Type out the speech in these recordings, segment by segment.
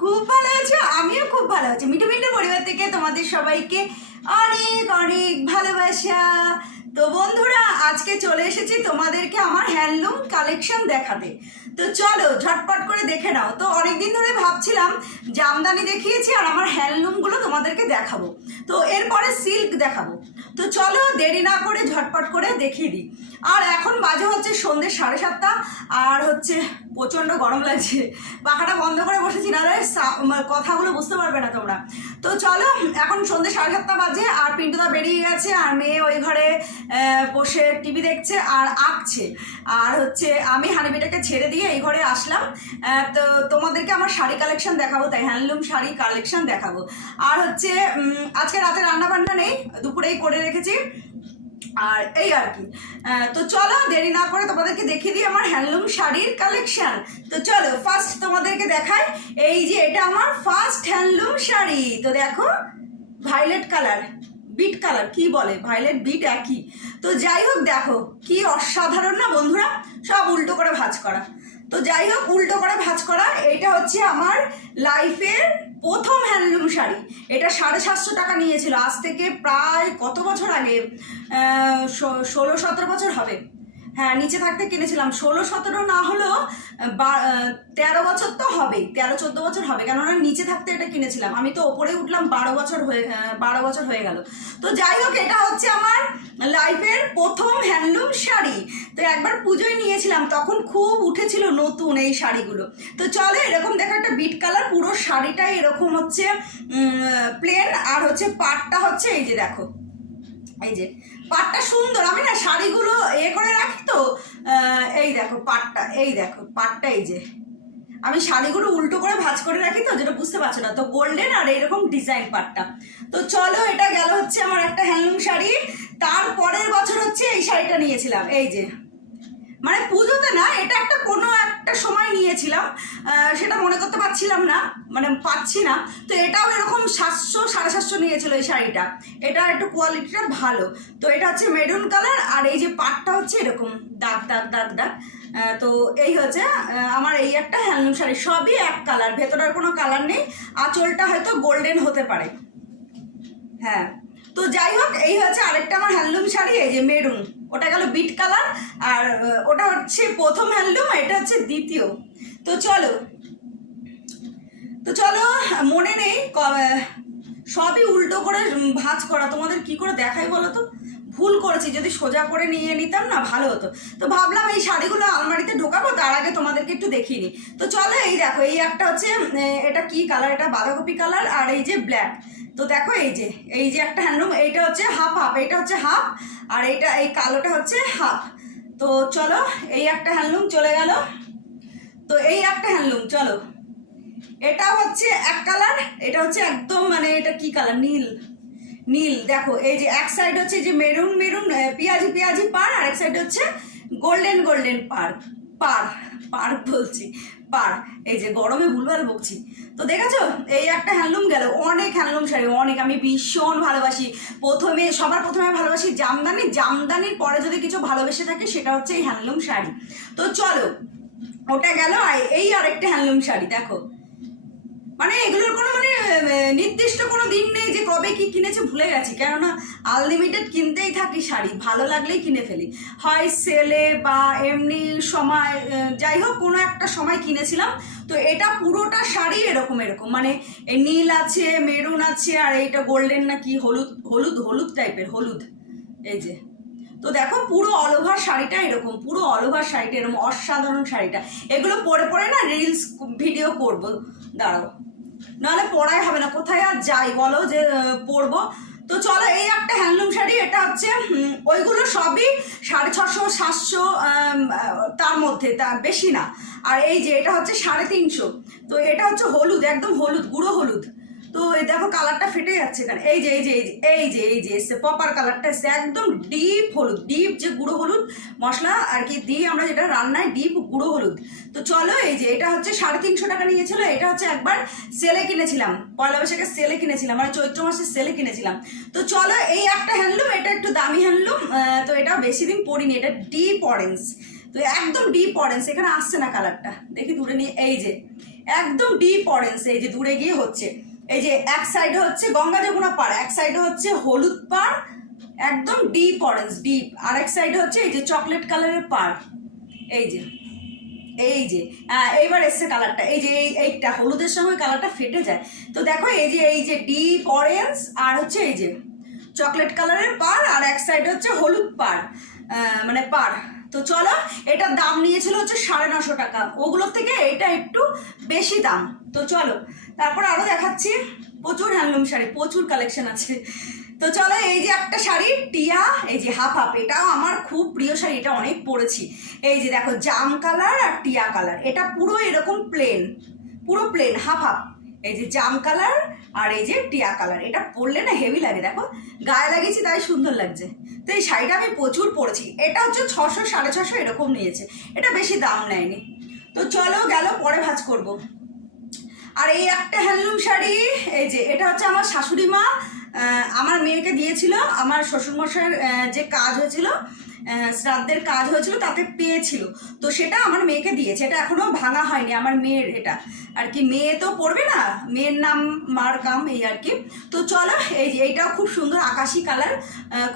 খুব ভালো আছো, আমিও খুব ভালো আছি। মিঠু মিঠু পরিবার থেকে তোমাদের সবাইকে অনেক অনেক ভালোবাসা। তো বন্ধুরা, আজকে চলে এসেছি তোমাদেরকে আমার হ্যান্ডলুম কালেকশন দেখাতে। তো চলো, ঝটপট করে দেখে নাও। তো অনেকদিন ধরে ভাবছিলাম, জামদানি দেখিয়েছি আর আমার হ্যান্ডলুমগুলো তোমাদেরকে দেখাবো। তো এরপরে সিল্ক দেখাবো। তো চলো, দেরি না করে ঝটপট করে দেখিয়ে দিই। আর এখন বাজে হচ্ছে সন্ধ্যে সাড়ে সাতটা, আর হচ্ছে প্রচণ্ড গরম লাগছে। পাখাটা বন্ধ করে বসেছি ম- কথাগুলো বুঝতে পারবে না তোমরা। তো চলো, এখন সন্ধ্যে সাড়ে সাতটা বাজে, আর পিন্টুদা বেরিয়ে গেছে, আর মেয়ে ওই ঘরে বসে টিভি দেখছে আর আঁকছে। আর হচ্ছে আমি হানিবিটাকে ছেড়ে দিয়ে এই ঘরে আসলাম। তো তোমাদেরকে আমার শাড়ি কালেকশন দেখাবো, তাই হ্যান্ডলুম শাড়ি কালেকশন দেখাবো। আর হচ্ছে আজকে রাতে রান্না বান্না নেই, দুপুরেই করে রেখেছি। আর এই আর কি। তো চলো, দেরি না করে তোমাদেরকে দেখিয়ে দিই আমার হ্যান্ডলুম শাড়ির কালেকশান তো চলো ফার্স্ট তোমাদেরকে দেখাই। এই যে, এটা আমার ফার্স্ট হ্যান্ডলুম শাড়ি। তো দেখো ভাইলেট কালার বিট কালার কি বলে? ভাইলেট বিট একই। তো যাই হোক, দেখো, কি অসাধারণ না বন্ধুরা? সব উল্টো করে ভাজ করা। তো যাই হোক উল্টো করে ভাঁজ করা। এটা হচ্ছে আমার লাইফের প্রথম হ্যান্ডলুম শাড়ি। এটা সাড়ে সাতশো টাকা নিয়েছিল। আজ থেকে প্রায় কত বছর আগে? ষোলো, সতেরো বছর হবে। হ্যাঁ নিচে থাকতে কিনেছিলাম। ষোলো, সতেরো না হলেও বা- তেরো বছর তো হবেই তেরো, চোদ্দ বছর হবে। কেননা নিচে থাকতে এটা কিনেছিলাম। আমি তো ওপরে উঠলাম, বারো বছর হয়ে বারো বছর হয়ে গেল। তো যাই হোক এটা হচ্ছে আমার লাইফের প্রথম হ্যান্ডলুম শাড়ি তো একবার পুজোয় নিয়েছিলাম তখন খুব উঠেছিল নতুন এই শাড়িগুলো। তো চলো, এরকম দেখো একটা বিট কালার পুরো শাড়িটাই এরকম হচ্ছে প্লেন আর হচ্ছে পাটটা হচ্ছে এই যে দেখো। এই যে, পাটটা সুন্দর, আমি না শাড়িগুলো এ করে রাখি তো এই দেখো পাটটা, এই দেখো পাটটা এই যে। আমি শাড়িগুলো উল্টো করে ভাঁজ করে রাখি তো, যেটা বুঝতে পারছ না, তো গোল্ডেন আর এরকম ডিজাইন পাটটা। তো চলো, এটা গেল হচ্ছে আমার একটা হ্যান্ডলুম শাড়ি, তারপরের বছর হচ্ছে এই শাড়িটা নিয়েছিলাম, এই যে। মানে পুজোতে না, এটা একটা কোনো একটা সময় নিয়েছিলাম সেটা মনে করতে পারছিলাম না মানে পাচ্ছি না। তো এটাও এরকম সাতশো, সাড়ে সাতশো নিয়েছিল এই শাড়িটা। এটা একটু কোয়ালিটিটা ভালো। তো এটা হচ্ছে মেরুন কালার আর এই যে পাটটা হচ্ছে এরকম দাগ দাগ দাগ দাগ তো এই হচ্ছে আমার এই একটা হ্যান্ডলুম শাড়ি। সবই এক কালার ভেতরের কোনো কালার নেই। আঁচলটা হয়তো গোল্ডেন হতে পারে। হ্যাঁ। তো যাই হোক এই হচ্ছে আরেকটা আমার হ্যান্ডলুম শাড়ি, এই যে মেরুন ওটা গেল বিট কালার আর ওটা হচ্ছে প্রথম হ্যান্ডলুম আর এটা হচ্ছে দ্বিতীয়। তো চলো তো চলো, মনে নেই সবই উল্টো করে ভাঁজ করা। তোমাদের কি করে দেখাই বলো তো? ভুল করেছি, যদি সোজা করে নিয়ে নিতাম না, ভালো হতো। তো ভাবলাম এই শাড়িগুলো আলমারিতে ঢোকাবো, তার আগে তোমাদেরকে একটু দেখিয়ে নিই। তো চলো, এই দেখো, এই একটা হচ্ছে এটা কি কালার এটা বাঁধাকপি কালার আর এই যে ব্ল্যাক তো দেখো এই যে এই যে একটা হ্যান্ডলুম এইটা হচ্ছে হাফ হাফ এটা হচ্ছে হাফ আর এইটা, এই কালোটা হচ্ছে হাফ তো চলো, এই একটা হ্যান্ডলুম চলে গেল। তো এই একটা হ্যান্ডলুম চলো। এটা হচ্ছে এক কালার এটা হচ্ছে একদম মানে এটা কি কালার নীল। নীল, দেখো, এই যে এক সাইড হচ্ছে যে মেরুন মেরুন পেঁয়াজি পেঁয়াজি পার আর এক সাইড হচ্ছে গোল্ডেন গোল্ডেন পার পার পার বলছি। পার এই যে গরমে ভুলভাল বকছি। তো দেখেছ, এই একটা হ্যান্ডলুম গেল, অনেক হ্যান্ডলুম শাড়ি, অনেক, আমি ভীষণ ভালোবাসি। প্রথমে, সবার প্রথমে ভালোবাসি জামদানি, জামদানির পরে যদি কিছু ভালোবেসে থাকে, সেটা হচ্ছে এই হ্যান্ডলুম শাড়ি। তো চলো, ওটা গেল, আর এই আরেকটা হ্যান্ডলুম শাড়ি, দেখো। মানে এগুলোর কোনো মানে নির্দিষ্ট কোনো দিন নেই যে কবে কি কিনেছে, ভুলে গেছি। কেননা আনলিমিটেড কিনতেই থাকি শাড়ি, ভালো লাগলেই কিনে ফেলি। হয় সেলে বা এমনি সময় যাই হোক, কোনো একটা সময় কিনেছিলাম, তো এটা পুরোটা শাড়ি এরকম এরকম। মানে নীল আছে, মেরুন আছে, আর এইটা গোল্ডেন না কি, হলুদ হলুদ হলুদ টাইপের হলুদ। এই যে। তো দেখো, পুরো অল ওভার শাড়িটা এরকম, পুরো অল ওভার শাড়িটা এরকম, অসাধারণ শাড়িটা। এগুলো পরে পরে না রিলস ভিডিও করব। দাঁড়াও। নাহলে পড়াই হবে না। কোথায় আর যাই? বলো যে পড়ব। তো চলো, এই একটা হ্যান্ডলুম শাড়ি, এটা হচ্ছে ওইগুলো সবই সাড়ে ছশো, সাতশো তার মধ্যে তার বেশি না। আর এই যে, এটা হচ্ছে সাড়ে তিনশো। তো এটা হচ্ছে হলুদ, একদম হলুদ, গুঁড়ো হলুদ। তো এই দেখো কালারটা ফেটে যাচ্ছে এখানে। এই যে এই যে এই যে এই যে এসছে। পপার কালারটা এসছে। একদম ডিপ হলুদ ডিপ যে গুঁড়ো হলুদ মশলা আর কি দিই আমরা যেটা রান্নায় ডিপ গুঁড়ো হলুদ। তো চলো এই যে, এটা হচ্ছে সাড়ে তিনশো টাকা নিয়েছিল। এটা হচ্ছে একবার সেলে কিনেছিলাম। পয়লা বৈশাখের সেলে কিনেছিলাম। মানে চৈত্র মাসের সেলে কিনেছিলাম। তো চলো এই একটা হ্যান্ডলুম এটা একটু দামি হ্যান্ডলুম তো এটা বেশি দিন পরিনি। এটা ডিপ অরেঞ্জ তো একদম ডিপ অরেঞ্জ এখানে আসছে না কালারটা দেখি দূরে নিয়ে, এই যে, একদম ডিপ অরেঞ্জ এই যে দূরে গিয়ে হচ্ছে। এই যে এক সাইডে হচ্ছে গঙ্গা যমুনা পাড়, এক সাইডে হচ্ছে হলুদ পাড়, একদম ডিপ অরেঞ্জ ডিপ আর এক সাইডে হচ্ছে এই যে চকলেট কালারের পাড়। এই যে এই যে এইবার এসছে কালারটা এই যে, এই, এইটা, হলুদের সময় কালারটা ফেটে যায়। তো দেখো, এই যে এই যে ডিপ অরেঞ্জ আর হচ্ছে এই যে চকলেট কালারের পাড় আর এক সাইড হচ্ছে হলুদ পাড় মানে পাড়। তো চলো এটার দাম নিয়েছিল হচ্ছে সাড়ে নশো টাকা। ওগুলোর থেকে এটা একটু বেশি দাম। তো চলো তারপর আরও দেখাচ্ছি। প্রচুর হ্যান্ডলুম শাড়ি, প্রচুর কালেকশন আছে। তো চলো, এই যে একটা শাড়ি, টিয়া, এই যে হাফ হাফ, এটাও আমার খুব প্রিয় শাড়ি, এটা অনেক পরেছি। এই যে দেখো, জাম কালার আর টিয়া কালার, এটা পুরো এরকম প্লেন পুরো প্লেন হাফ হাফ। এই যে জাম কালার আর এই যে টিয়া কালার, এটা পরলে না হেভি লাগে, দেখো। গায়ে লাগিয়েছি, তাই সুন্দর লাগছে। তো এই শাড়িটা আমি প্রচুর পরেছি, এটা হচ্ছে ছশো, সাড়ে ছশো এরকম নিয়েছে, এটা বেশি দাম নেয়নি। তো চলো, গেল, পরে ভাজ করব। আর এই একটা হ্যান্ডলুম শাড়ি, এই যে, এটা হচ্ছে আমার শাশুড়ি মা আমার মেয়েকে দিয়েছিল, আমার শ্বশুরমশাইয়ের যে কাজ হয়েছিল শ্রাদ্ধের কাজ হয়েছিল, তাতে পেয়েছিল। তো সেটা আমার মেয়েকে দিয়েছে, এটা এখনও ভাঙা হয়নি, আমার মেয়ের এটা। আর কি, মেয়ে তো পড়বে না, মেয়ের নাম মার কাম, এই আর কি। তো চলো, এই যে, এইটাও খুব সুন্দর, আকাশি কালার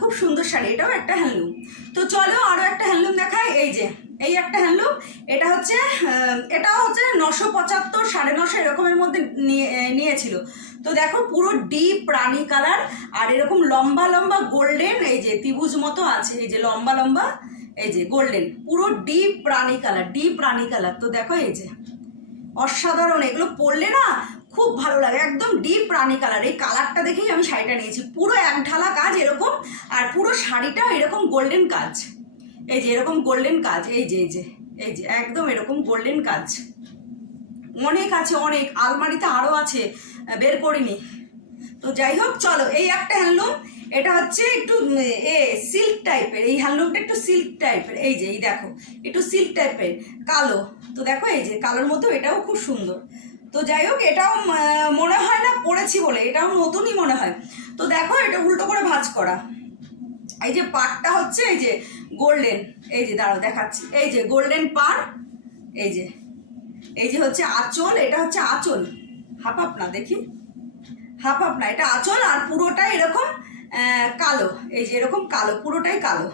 খুব সুন্দর শাড়ি, এটাও একটা হ্যান্ডলুম। তো চলো আরও একটা হ্যান্ডলুম দেখায় এই যে এই একটা হ্যান্ডলুম, এটা হচ্ছে এটাও হচ্ছে নশো পঁচাত্তর, সাড়ে নশো এরকমের মধ্যে নিয়েছিল। তো দেখো পুরো ডিপ রানি কালার, আর এরকম লম্বা লম্বা গোল্ডেন এই যে ত্রিভুজ মতো আছে, এই যে লম্বা লম্বা, এই যে গোল্ডেন পুরো ডিপ রানি কালার ডিপ রানি কালার। তো দেখো এই যে, অসাধারণ, এগুলো পরলে না খুব ভালো লাগে, একদম ডিপ রানি কালার। এই কালারটা দেখেই আমি শাড়িটা নিয়েছি, পুরো এক ঢালা কাজ এরকম, আর পুরো শাড়িটাও এরকম গোল্ডেন কাজ। এই যে এরকম গোল্ডেন কাজ, এই যে এই যে এই যে, একদম এরকম গোল্ডেন কাজ। অনেক আছে, অনেক। আলমারিতে আরও আছে বের করিনি। তো যাই হোক, চলো, এই একটা হ্যান্ডলুম, এটা হচ্ছে একটু এ সিল্ক টাইপের এই হ্যান্ডলুমটা একটু সিল্ক টাইপের এই যে, এই দেখো, একটু সিল্ক টাইপের কালো। তো দেখো, এই যে, কালোর মতো, এটাও খুব সুন্দর। তো যাই হোক, এটাও মনে হয় না পড়েছি বলে, এটাও নতুনই মনে হয়। তো দেখো, এটা উল্টো করে ভাঁজ করা। এই যে, পাটটা হচ্ছে, এই যে গোল্ডেন এই যে দাঁড়াও দেখাচ্ছি। এই যে গোল্ডেন পাড় এই যে। এই যে হচ্ছে আঁচল, এটা হচ্ছে আঁচল। হাফ হাফ না, দেখি। হাফ হাফ না, এটা আঁচল আর পুরোটাই এরকম কালো। এই যে এরকম কালো, পুরোটাই কালো।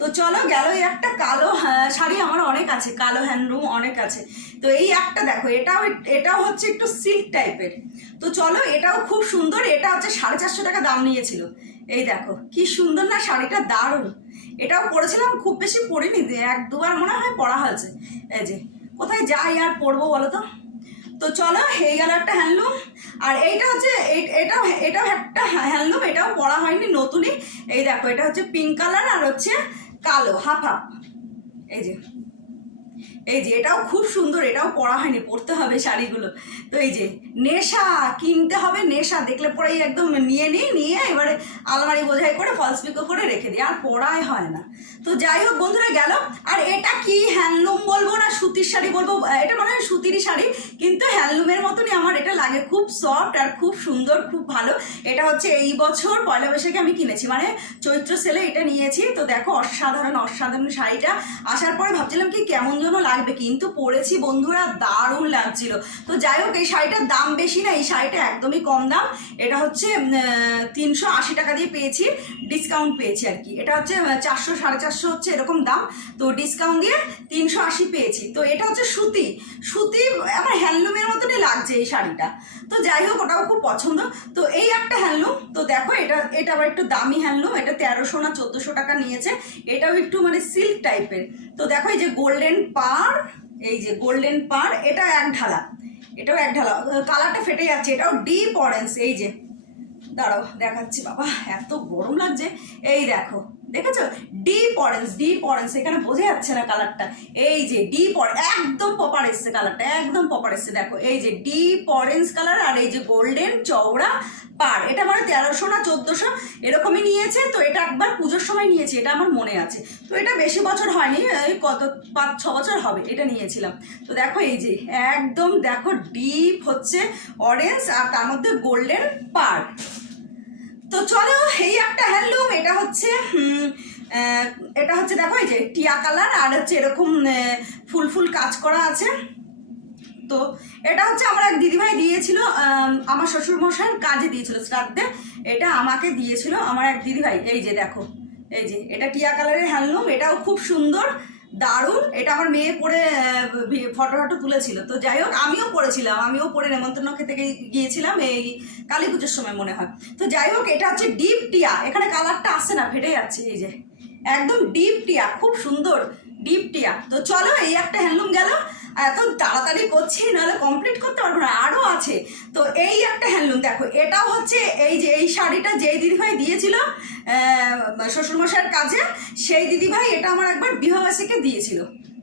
তো চলো, গেল এই একটা কালো শাড়ি আমার অনেক আছে। কালো হ্যান্ডলুম অনেক আছে। তো এই একটা দেখো, এটাও এটাও হচ্ছে একটু সিল্ক টাইপের তো চলো, এটাও খুব সুন্দর। এটা হচ্ছে সাড়ে চারশো টাকা দাম নিয়েছিল। এই দেখো, কি সুন্দর না, শাড়িটা দারুণ। এটাও পড়েছিলাম, খুব বেশি পরিনি এক দুবার মনে হয় পড়া হয়েছে। এই যে, কোথায় যাই আর পড়ব বলো তো? তো চলো, এই গেল একটা হ্যান্ডলুম। আর এইটা হচ্ছে এটাও এটাও একটা হ্যান্ডলুম, এটাও পড়া হয়নি, নতুনই। এই দেখো, এটা হচ্ছে পিঙ্ক কালার আর হচ্ছে কালো, হাফ হাফ। এই যে এই যে, এটাও খুব সুন্দর, এটাও পরা হয়নি পরতে হবে শাড়িগুলো। তো এই যে, নেশা, কিনতে হবে নেশা, দেখলে পরেই একদম নিয়ে নিই নিয়ে এবারে আলমারি বোঝাই করে ফলস পিকো করে রেখে দিই, আর পরাই হয় না। তো যাই হোক বন্ধুরা, গেল। আর এটা কি হ্যান্ডলুম বলব না সুতির শাড়ি বলব? এটা মনে হয় সুতিরই শাড়ি, কিন্তু হ্যান্ডলুমের মতনই আমার, এটা লাগে খুব সফট আর খুব সুন্দর, খুব ভালো। এটা হচ্ছে এই বছর পয়লা বৈশাখে আমি কিনেছি মানে চৈত্র সেলে এটা নিয়েছি। তো দেখো, অসাধারণ অসাধারণ শাড়িটা। আসার পরে ভাবছিলাম কি কেমন যেন লাগবে কিন্তু পরেছি বন্ধুরা, দারুণ লাগছিল। তো যাই হোক, এই শাড়িটার দাম বেশি না, এই শাড়িটা একদমই কম দাম। এটা হচ্ছে তিনশো আশি টাকা দিয়ে পেয়েছি ডিসকাউন্ট পেয়েছি আর কি। এটা হচ্ছে চারশো, সাড়ে চারশো হচ্ছে এরকম দাম। তো ডিসকাউন্ট দিয়ে তিনশো আশি পেয়েছি। তো এটা হচ্ছে সুতি। সুতি আমার হ্যান্ডলুমের মতনই লাগছে এই শাড়িটা। তো যাই হোক, ওটাও খুব পছন্দ। তো এই একটা হ্যান্ডলুম তো দেখো, এটা এটা আবার একটু দামি হ্যান্ডলুম এটা তেরোশো না চোদ্দোশো টাকা নিয়েছে। এটাও একটু মানে সিল্ক টাইপের তো দেখো, এই যে গোল্ডেন পার এই যে গোল্ডেন পার এটা এক ঢালা। এটাও এক ঢালা। কালারটা ফেটে যাচ্ছে, এটাও ডিপ অরেঞ্জ এই যে। দাঁড়াও, দেখাচ্ছি, বাবা, এত গরম লাগছে। এই দেখো দেখেছ? ডিপ অরেঞ্জ ডিপ অরেঞ্জ এখানে বোঝা যাচ্ছে না কালারটা এই যে ডিপ অরেঞ্জ একদম পপার এসছে কালারটা একদম পপার এসছে, দেখো। এই যে ডিপ অরেঞ্জ কালার আর এই যে গোল্ডেন চওড়া পার, এটা মানে তেরোশো না চোদ্দোশো, এরকমই নিয়েছে, তো এটা একবার পুজোর সময় নিয়েছি, এটা আমার মনে আছে। তো এটা বেশি বছর হয়নি, এই কত, পাঁচ, ছ বছর হবে, এটা নিয়েছিলাম। তো দেখো এই যে, একদম দেখো ডিপ হচ্ছে অরেঞ্জ আর তার মধ্যে গোল্ডেন পার। তো চলো, এই একটা হ্যান্ডলুম এটা হচ্ছে এটা হচ্ছে দেখো, এই যে টিয়া কালার, আর হচ্ছে এরকম ফুল ফুল কাজ করা আছে। তো এটা হচ্ছে আমার এক দিদিভাই দিয়েছিল আমার শ্বশুর মশাইয়ের কাজে দিয়েছিল শ্রাদ্ধে। এটা আমাকে দিয়েছিল আমার এক দিদিভাই। এই যে দেখো, এই যে, এটা টিয়া কালারের হ্যান্ডলুম এটাও খুব সুন্দর, দারুণ। এটা আমার মেয়ে পরে ফটো ফটো তুলেছিল। তো যাই হোক, আমিও পড়েছিলাম আমিও পরে নেমন্তন্ন খেতে গিয়েছিলাম এই কালী পুজোর সময় মনে হয়। তো যাই হোক, এটা হচ্ছে ডিপ টিয়া এখানে কালারটা আসছে না, ফেটে যাচ্ছে, এই যে। একদম ডিপ টিয়া খুব সুন্দর ডিপ টিয়া তো চলো, এই একটা হ্যান্ডলুম গেল। এত তাড়াতাড়ি করছি, নাহলে কমপ্লিট করতে পারব না আরও আছে। তো এই একটা হ্যান্ডলুম, দেখো এটাও হচ্ছে এই যে, এই শাড়িটা যেই দিদিভাই দিয়েছিল শ্বশুরমশাইয়ের কাজে, সেই দিদিভাই এটা আমার একবার বিবাহবাসীকে দিয়েছিল।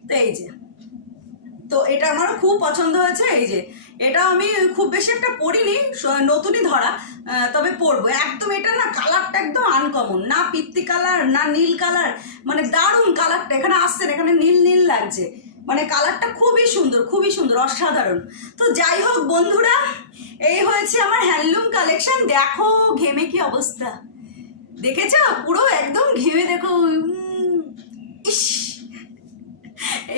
তো এই যে। তো এটা আমারও খুব পছন্দ হয়েছে, এই যে। এটা আমি খুব বেশি একটা পরিনি স- নতুনই ধরা তবে পরবো একদম এটা না কালারটা একদম আনকমন না পিত্তি কালার না নীল কালার মানে দারুণ কালারটা এখানে আসছে না, এখানে নীল নীল লাগছে। মানে কালারটা খুবই সুন্দর খুবই সুন্দর অসাধারণ। তো যাই হোক বন্ধুরা এই হয়েছে আমার হ্যান্ডলুম কালেকশন দেখো ঘেমে কি অবস্থা। দেখেছ? পুরো একদম ঘেমে দেখো ইস।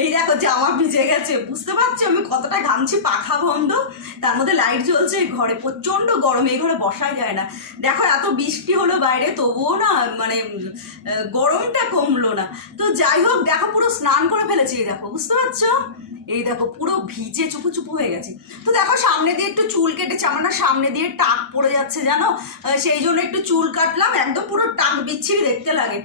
এই দেখো জামা ভিজে গেছে। বুঝতে পারছি? আমি কতটা ঘামছি পাখা বন্ধ। তার মধ্যে লাইট জ্বলছে ঘরে। প্রচণ্ড গরম, এই ঘরে বসাই যায় না। দেখো, এত বৃষ্টি হলো বাইরে, তবুও না মানে গরমটা কমলো না। তো যাই হোক, দেখো পুরো স্নান করে ফেলেছি দেখো। বুঝতে পারছ? এই দেখো, পুরো ভিজে চুপু চুপু হয়ে গেছে। তো দেখো, সামনে দিয়ে একটু চুল কেটেছে, আমার না সামনে দিয়ে টাক পড়ে যাচ্ছে, জানো? সেই জন্য একটু চুল কাটলাম, একদম পুরো টাক বিচ্ছিরি দেখতে লাগে।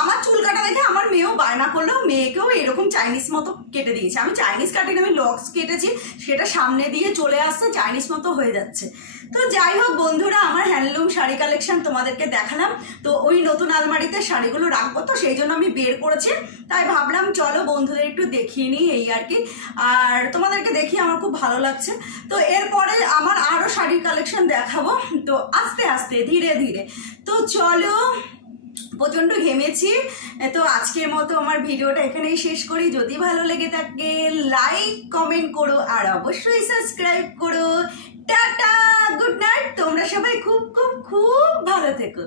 আমার চুল কাটা দেখে আমার মেয়েও বায়না করলেও মেয়েকেও এরকম চাইনিজ মতো কেটে দিয়েছে। আমি চাইনিজ কাটিনি, আমি লক্স কেটেছি, সেটা সামনে দিয়ে চলে আসছে, চাইনিজ মতো হয়ে যাচ্ছে। তো যাই হোক বন্ধুরা, আমার হ্যান্ডলুম শাড়ি কালেকশন তোমাদেরকে দেখালাম। তো ওই নতুন আলমারিতে শাড়িগুলো রাখব, তো সেই জন্য আমি বের করেছি। তাই ভাবলাম চলো বন্ধুদের একটু দেখিয়ে নিই এই আর কি। আর তোমাদেরকে দেখি আমার খুব ভালো লাগছে। তো এরপরে আমার আরও শাড়ির কালেকশন দেখাবো। তো আস্তে আস্তে, ধীরে ধীরে। তো চলো, প্রচণ্ড ঘেমেছি। তো আজকের মতো আমার ভিডিওটা এখানেই শেষ করি। যদি ভালো লেগে থাকে লাইক কমেন্ট করো, আর অবশ্যই সাবস্ক্রাইব করো। টাটা! গুড নাইট তোমরা সবাই খুব খুব খুব ভালো থেকো।